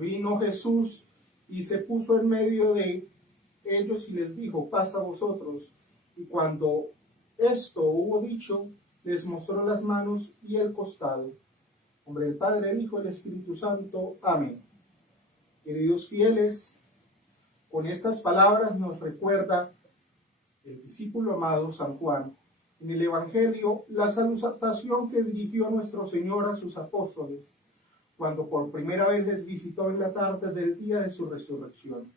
Vino Jesús y se puso en medio de ellos y les dijo: paz a vosotros. Y cuando esto hubo dicho, les mostró las manos y el costado. En nombre del Padre, el Hijo y el Espíritu Santo. Amén. Queridos fieles, con estas palabras nos recuerda el discípulo amado San Juan en el Evangelio la salutación que dirigió nuestro Señor a sus apóstoles cuando por primera vez les visitó en la tarde del día de su resurrección.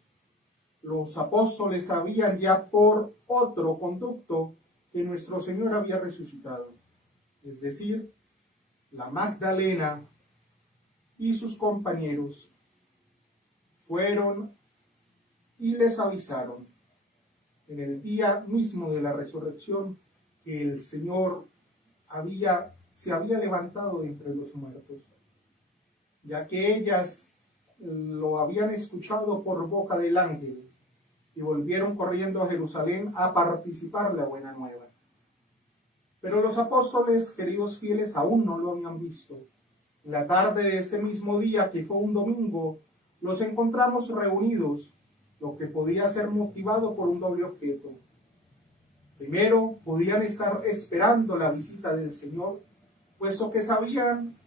Los apóstoles sabían ya por otro conducto que nuestro Señor había resucitado, es decir, la Magdalena y sus compañeros fueron y les avisaron en el día mismo de la resurrección que el Señor se había levantado de entre los muertos, ya que ellas lo habían escuchado por boca del ángel y volvieron corriendo a Jerusalén a participar la buena nueva. Pero los apóstoles, queridos fieles, aún no lo habían visto. En la tarde de ese mismo día, que fue un domingo, los encontramos reunidos, lo que podía ser motivado por un doble objeto. Primero, podían estar esperando la visita del Señor, puesto que sabían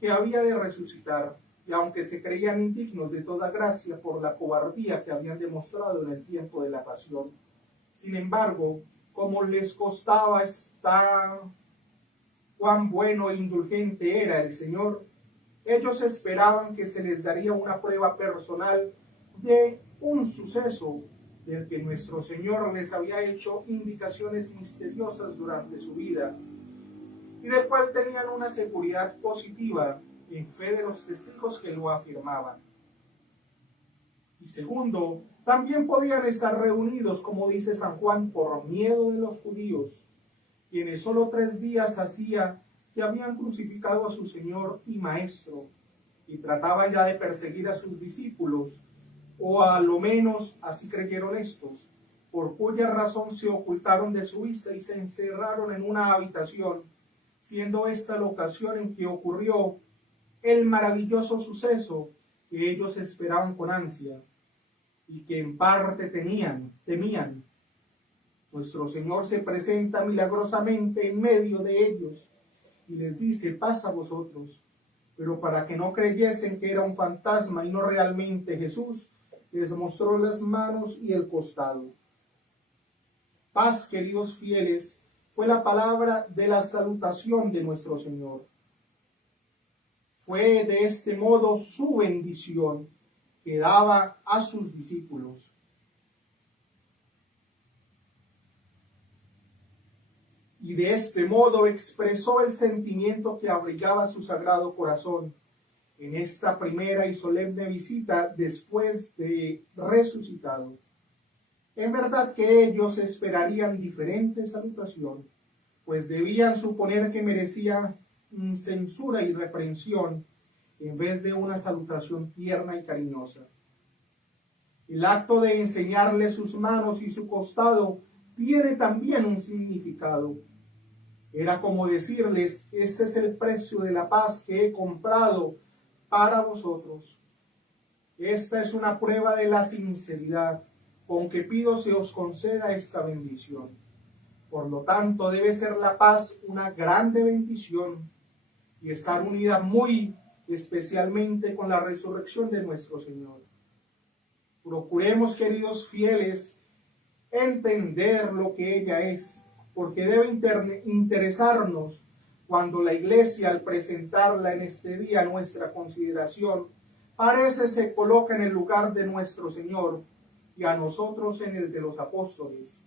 que había de resucitar, y aunque se creían indignos de toda gracia por la cobardía que habían demostrado en el tiempo de la pasión, sin embargo, como les costaba estar cuán bueno e indulgente era el Señor, ellos esperaban que se les daría una prueba personal de un suceso del que nuestro Señor les había hecho indicaciones misteriosas durante su vida y del cual tenían una seguridad positiva en fe de los testigos que lo afirmaban. Y segundo, también podían estar reunidos, como dice San Juan, por miedo de los judíos, quienes solo 3 días hacía que habían crucificado a su Señor y Maestro, y trataban ya de perseguir a sus discípulos, o a lo menos así creyeron estos, por cuya razón se ocultaron de su vista y se encerraron en una habitación, siendo esta la ocasión en que ocurrió el maravilloso suceso que ellos esperaban con ansia y que en parte temían. Nuestro Señor se presenta milagrosamente en medio de ellos y les dice: paz a vosotros. Pero para que no creyesen que era un fantasma y no realmente Jesús, les mostró las manos y el costado. Paz, queridos fieles, fue la palabra de la salutación de nuestro Señor. Fue de este modo su bendición que daba a sus discípulos. Y de este modo expresó el sentimiento que abrigaba su sagrado corazón en esta primera y solemne visita después de resucitado. En verdad que ellos esperarían diferente salutación, pues debían suponer que merecía censura y reprensión en vez de una salutación tierna y cariñosa. El acto de enseñarle sus manos y su costado tiene también un significado. Era como decirles: ese es el precio de la paz que he comprado para vosotros. Esta es una prueba de la sinceridad con que pido se os conceda esta bendición. Por lo tanto, debe ser la paz una grande bendición y estar unida muy especialmente con la resurrección de nuestro Señor. Procuremos, queridos fieles, entender lo que ella es, porque debe interesarnos cuando la Iglesia, al presentarla en este día a nuestra consideración, parece se coloca en el lugar de nuestro Señor y a nosotros en el de los apóstoles.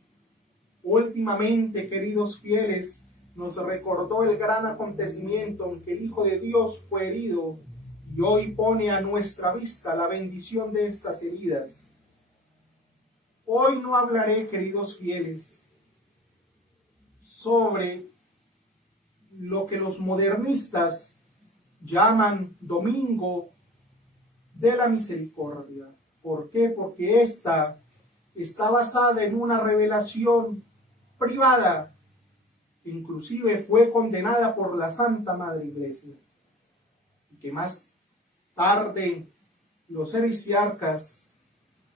Últimamente, queridos fieles, nos recordó el gran acontecimiento en que el Hijo de Dios fue herido y hoy pone a nuestra vista la bendición de estas heridas. Hoy no hablaré, queridos fieles, sobre lo que los modernistas llaman Domingo de la Misericordia. ¿Por qué? Porque esta está basada en una revelación privada que inclusive fue condenada por la Santa Madre Iglesia y que más tarde los heresiarcas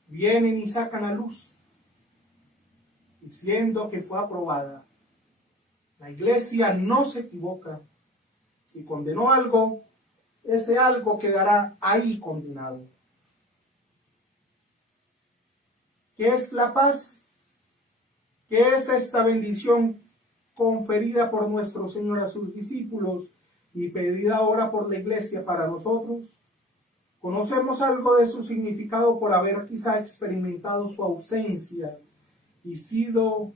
vienen y sacan a luz, diciendo que fue aprobada. La iglesia no se equivoca. Si condenó algo, ese algo quedará ahí condenado. ¿Qué es la paz? ¿Qué es esta bendición conferida por nuestro Señor a sus discípulos y pedida ahora por la iglesia para nosotros? Conocemos algo de su significado por haber quizá experimentado su ausencia y sido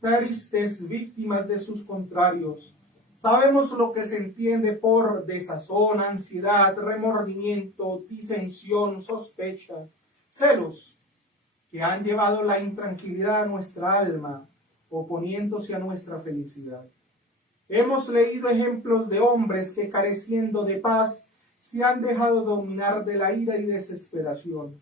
tristes víctimas de sus contrarios. Sabemos lo que se entiende por desazón, ansiedad, remordimiento, disensión, sospecha, celos, que han llevado la intranquilidad a nuestra alma, oponiéndose a nuestra felicidad. Hemos leído ejemplos de hombres que, careciendo de paz, se han dejado dominar de la ira y desesperación,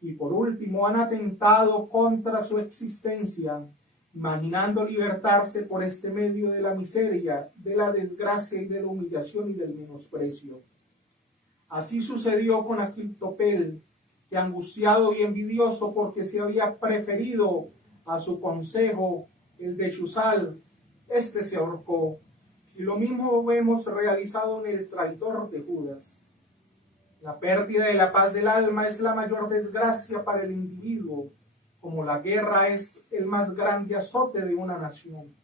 y por último han atentado contra su existencia, imaginando libertarse por este medio de la miseria, de la desgracia y de la humillación y del menosprecio. Así sucedió con Aquitopel, que angustiado y envidioso porque se había preferido a su consejo el de Chuzal, este se ahorcó. Y lo mismo vemos realizado en el traidor de Judas. La pérdida de la paz del alma es la mayor desgracia para el individuo, como la guerra es el más grande azote de una nación.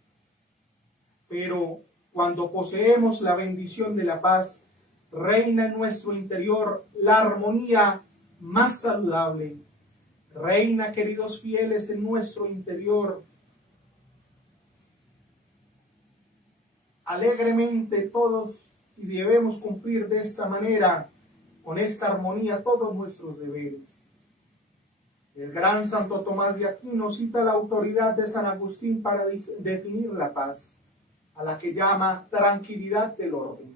Pero cuando poseemos la bendición de la paz, reina en nuestro interior la armonía más saludable. Reina, queridos fieles, en nuestro interior alegremente todos, y debemos cumplir de esta manera, con esta armonía, todos nuestros deberes. El gran Santo Tomás de Aquino cita la autoridad de San Agustín para definir la paz, a la que llama tranquilidad del orden,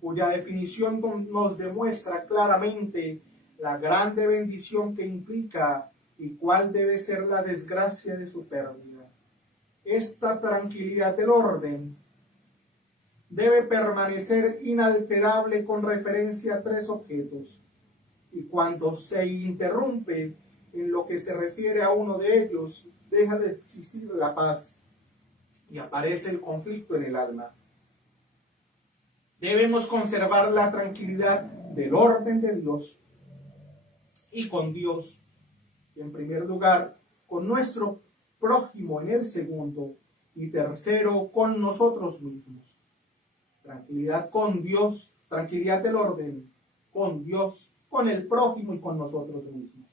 cuya definición nos demuestra claramente la grande bendición que implica y cuál debe ser la desgracia de su pérdida. Esta tranquilidad del orden debe permanecer inalterable con referencia a tres objetos, y cuando se interrumpe en lo que se refiere a uno de ellos, deja de existir la paz y aparece el conflicto en el alma. Debemos conservar la tranquilidad del orden de Dios y con Dios, en primer lugar, con nuestro prójimo en el segundo, y tercero, con nosotros mismos. Tranquilidad con Dios, tranquilidad del orden, con Dios, con el prójimo y con nosotros mismos.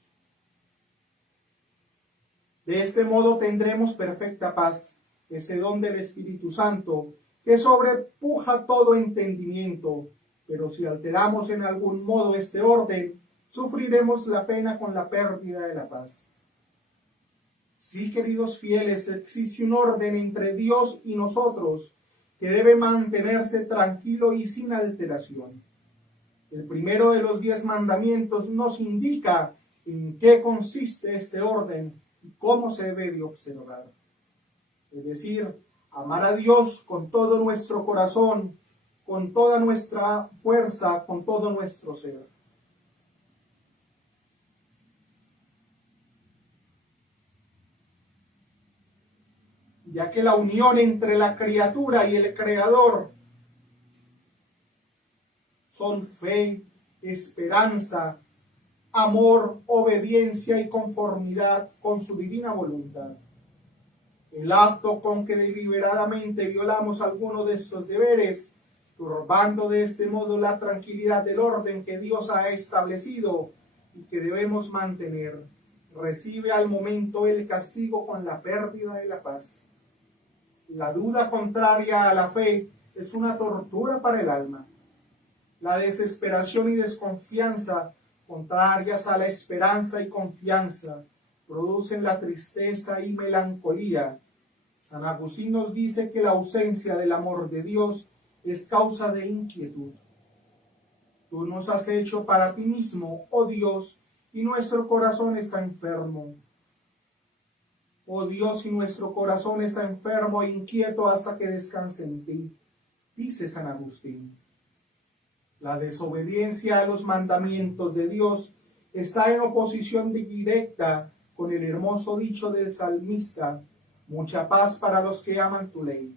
De este modo tendremos perfecta paz, ese don del Espíritu Santo, que sobrepuja todo entendimiento, pero si alteramos en algún modo este orden, sufriremos la pena con la pérdida de la paz. Sí, queridos fieles, existe un orden entre Dios y nosotros, que debe mantenerse tranquilo y sin alteración. El primero de los 10 mandamientos nos indica en qué consiste este orden y cómo se debe de observar. Es decir, amar a Dios con todo nuestro corazón, con toda nuestra fuerza, con todo nuestro ser. Ya que la unión entre la criatura y el Creador son fe, esperanza, amor, obediencia y conformidad con su divina voluntad. El acto con que deliberadamente violamos alguno de estos deberes, turbando de este modo la tranquilidad del orden que Dios ha establecido y que debemos mantener, recibe al momento el castigo con la pérdida de la paz. La duda contraria a la fe es una tortura para el alma. La desesperación y desconfianza, contrarias a la esperanza y confianza, producen la tristeza y melancolía. San Agustín nos dice que la ausencia del amor de Dios es causa de inquietud. Tú nos has hecho para ti mismo, oh Dios, y nuestro corazón está enfermo. Oh Dios, y nuestro corazón está enfermo e inquieto hasta que descanse en ti, dice San Agustín. La desobediencia a los mandamientos de Dios está en oposición directa con el hermoso dicho del salmista: mucha paz para los que aman tu ley.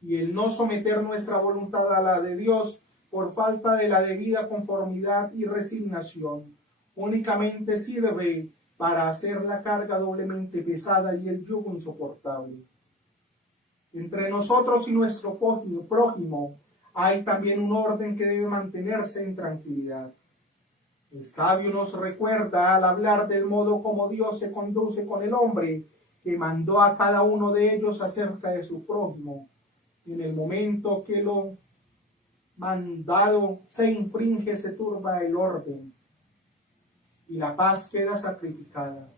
Y el no someter nuestra voluntad a la de Dios por falta de la debida conformidad y resignación únicamente sirve para hacer la carga doblemente pesada y el yugo insoportable. Entre nosotros y nuestro prójimo hay también un orden que debe mantenerse en tranquilidad. El sabio nos recuerda al hablar del modo como Dios se conduce con el hombre, que mandó a cada uno de ellos acerca de su prójimo. En el momento que lo mandado se infringe, se turba el orden y la paz queda sacrificada.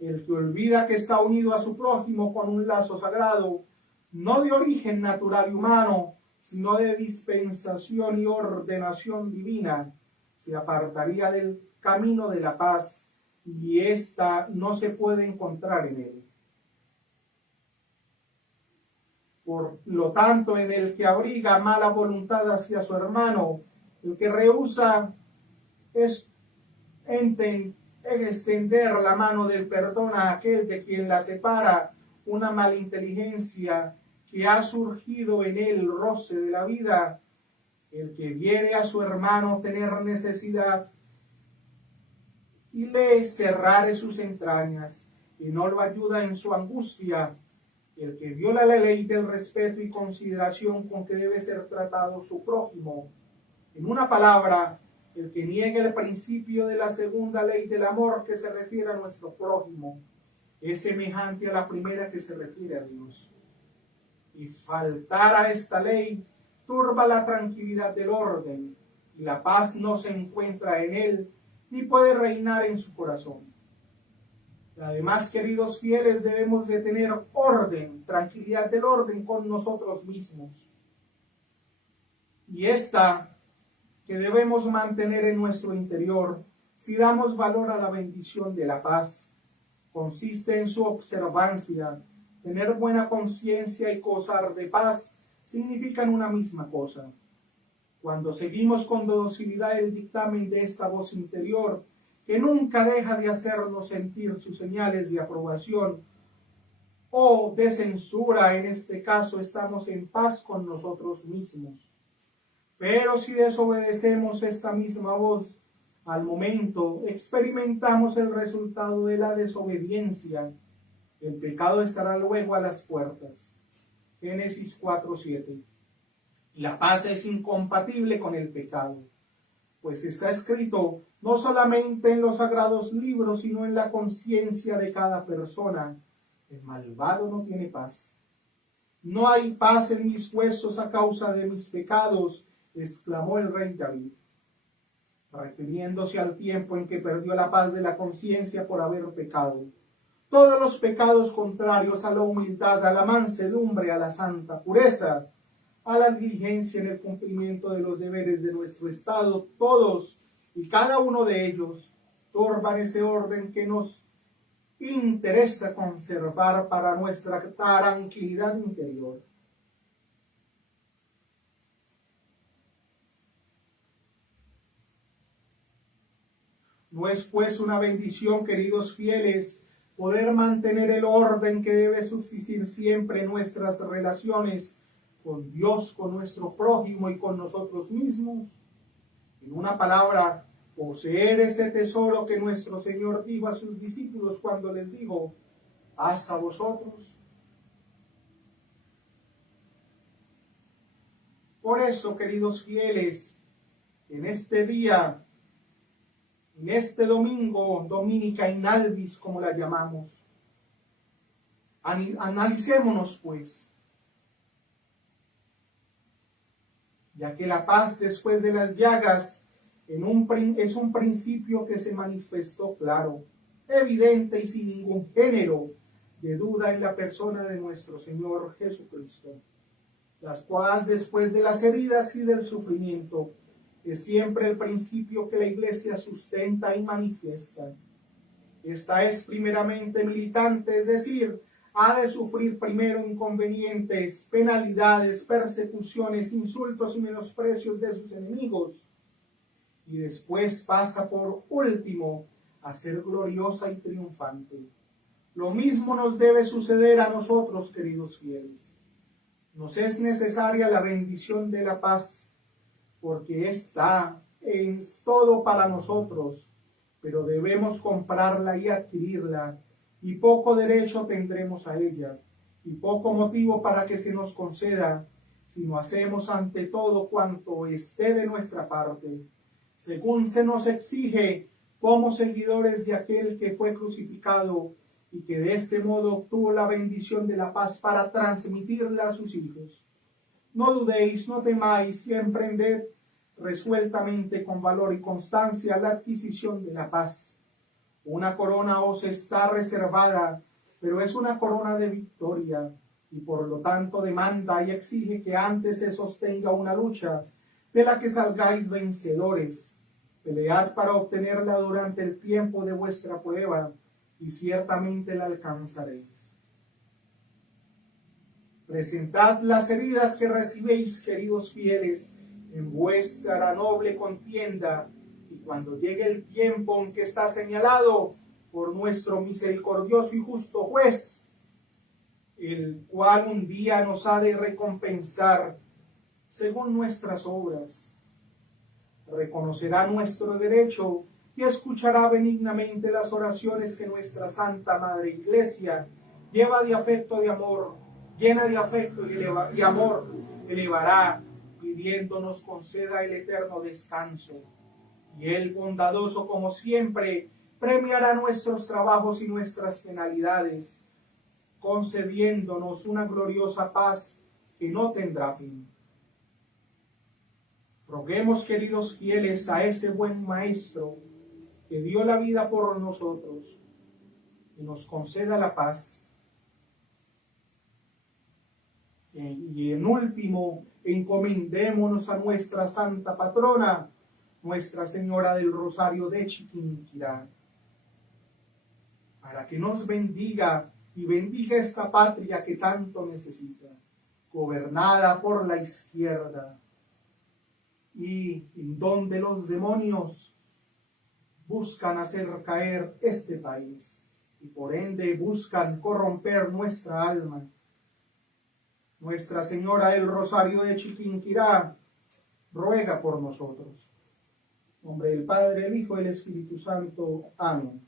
El que olvida que está unido a su prójimo con un lazo sagrado, no de origen natural y humano, sino de dispensación y ordenación divina, se apartaría del camino de la paz, y ésta no se puede encontrar en él. Por lo tanto, en el que abriga mala voluntad hacia su hermano, el que rehúsa es extender la mano del perdón a aquel de quien la separa una malinteligencia que ha surgido en el roce de la vida, el que viene a su hermano tener necesidad y le cerrare sus entrañas y no lo ayuda en su angustia, el que viola la ley del respeto y consideración con que debe ser tratado su prójimo. En una palabra, el que niegue el principio de la segunda ley del amor que se refiere a nuestro prójimo es semejante a la primera que se refiere a Dios. Y faltar a esta ley turba la tranquilidad del orden, y la paz no se encuentra en él ni puede reinar en su corazón. Además, queridos fieles, debemos de tener orden, tranquilidad del orden con nosotros mismos. Y esta que debemos mantener en nuestro interior, si damos valor a la bendición de la paz, consiste en su observancia. Tener buena conciencia y gozar de paz significan una misma cosa. Cuando seguimos con docilidad el dictamen de esta voz interior, que nunca deja de hacernos sentir sus señales de aprobación o de censura, en este caso estamos en paz con nosotros mismos. Pero si desobedecemos esta misma voz, al momento experimentamos el resultado de la desobediencia. El pecado estará luego a las puertas. Génesis 4:7. La paz es incompatible con el pecado, pues está escrito no solamente en los sagrados libros, sino en la conciencia de cada persona: el malvado no tiene paz. No hay paz en mis huesos a causa de mis pecados, exclamó el rey David, refiriéndose al tiempo en que perdió la paz de la conciencia por haber pecado. Todos los pecados contrarios a la humildad, a la mansedumbre, a la santa pureza, a la diligencia en el cumplimiento de los deberes de nuestro Estado, todos y cada uno de ellos turban ese orden que nos interesa conservar para nuestra tranquilidad interior. No es pues una bendición, queridos fieles, poder mantener el orden que debe subsistir siempre en nuestras relaciones con Dios, con nuestro prójimo y con nosotros mismos. En una palabra, poseer ese tesoro que nuestro Señor dijo a sus discípulos cuando les dijo: paz a vosotros. Por eso, queridos fieles, en este día, en este domingo, Dominica in Albis, como la llamamos, analicémonos pues, ya que la paz después de las llagas es un principio que se manifestó claro, evidente y sin ningún género de duda en la persona de nuestro Señor Jesucristo. La paz después de las heridas y del sufrimiento es siempre el principio que la Iglesia sustenta y manifiesta. Esta es primeramente militante, es decir, ha de sufrir primero inconvenientes, penalidades, persecuciones, insultos y menosprecios de sus enemigos, y después pasa por último a ser gloriosa y triunfante. Lo mismo nos debe suceder a nosotros, queridos fieles. Nos es necesaria la bendición de la paz, porque está en todo para nosotros, pero debemos comprarla y adquirirla, y poco derecho tendremos a ella, y poco motivo para que se nos conceda, si no hacemos ante todo cuanto esté de nuestra parte, según se nos exige como seguidores de aquel que fue crucificado, y que de este modo obtuvo la bendición de la paz para transmitirla a sus hijos. No dudéis, no temáis, y emprended resueltamente con valor y constancia la adquisición de la paz. Una corona os está reservada, pero es una corona de victoria, y por lo tanto demanda y exige que antes se sostenga una lucha de la que salgáis vencedores. Pelead para obtenerla durante el tiempo de vuestra prueba, y ciertamente la alcanzaréis. Presentad las heridas que recibéis, queridos fieles, en vuestra noble contienda, y cuando llegue el tiempo en que está señalado por nuestro misericordioso y justo juez, el cual un día nos ha de recompensar según nuestras obras, reconocerá nuestro derecho y escuchará benignamente las oraciones que nuestra Santa Madre Iglesia llena de afecto y amor, elevará, pidiéndonos conceda el eterno descanso. Y Él, bondadoso como siempre, premiará nuestros trabajos y nuestras penalidades, concediéndonos una gloriosa paz que no tendrá fin. Roguemos, queridos fieles, a ese buen Maestro que dio la vida por nosotros, y nos conceda la paz. Y en último, encomendémonos a nuestra Santa Patrona, Nuestra Señora del Rosario de Chiquinquirá, para que nos bendiga y bendiga esta patria que tanto necesita, gobernada por la izquierda, y en donde los demonios buscan hacer caer este país y por ende buscan corromper nuestra alma. Nuestra Señora del Rosario de Chiquinquirá ruega por nosotros. En nombre del Padre, el Hijo y el Espíritu Santo. Amén.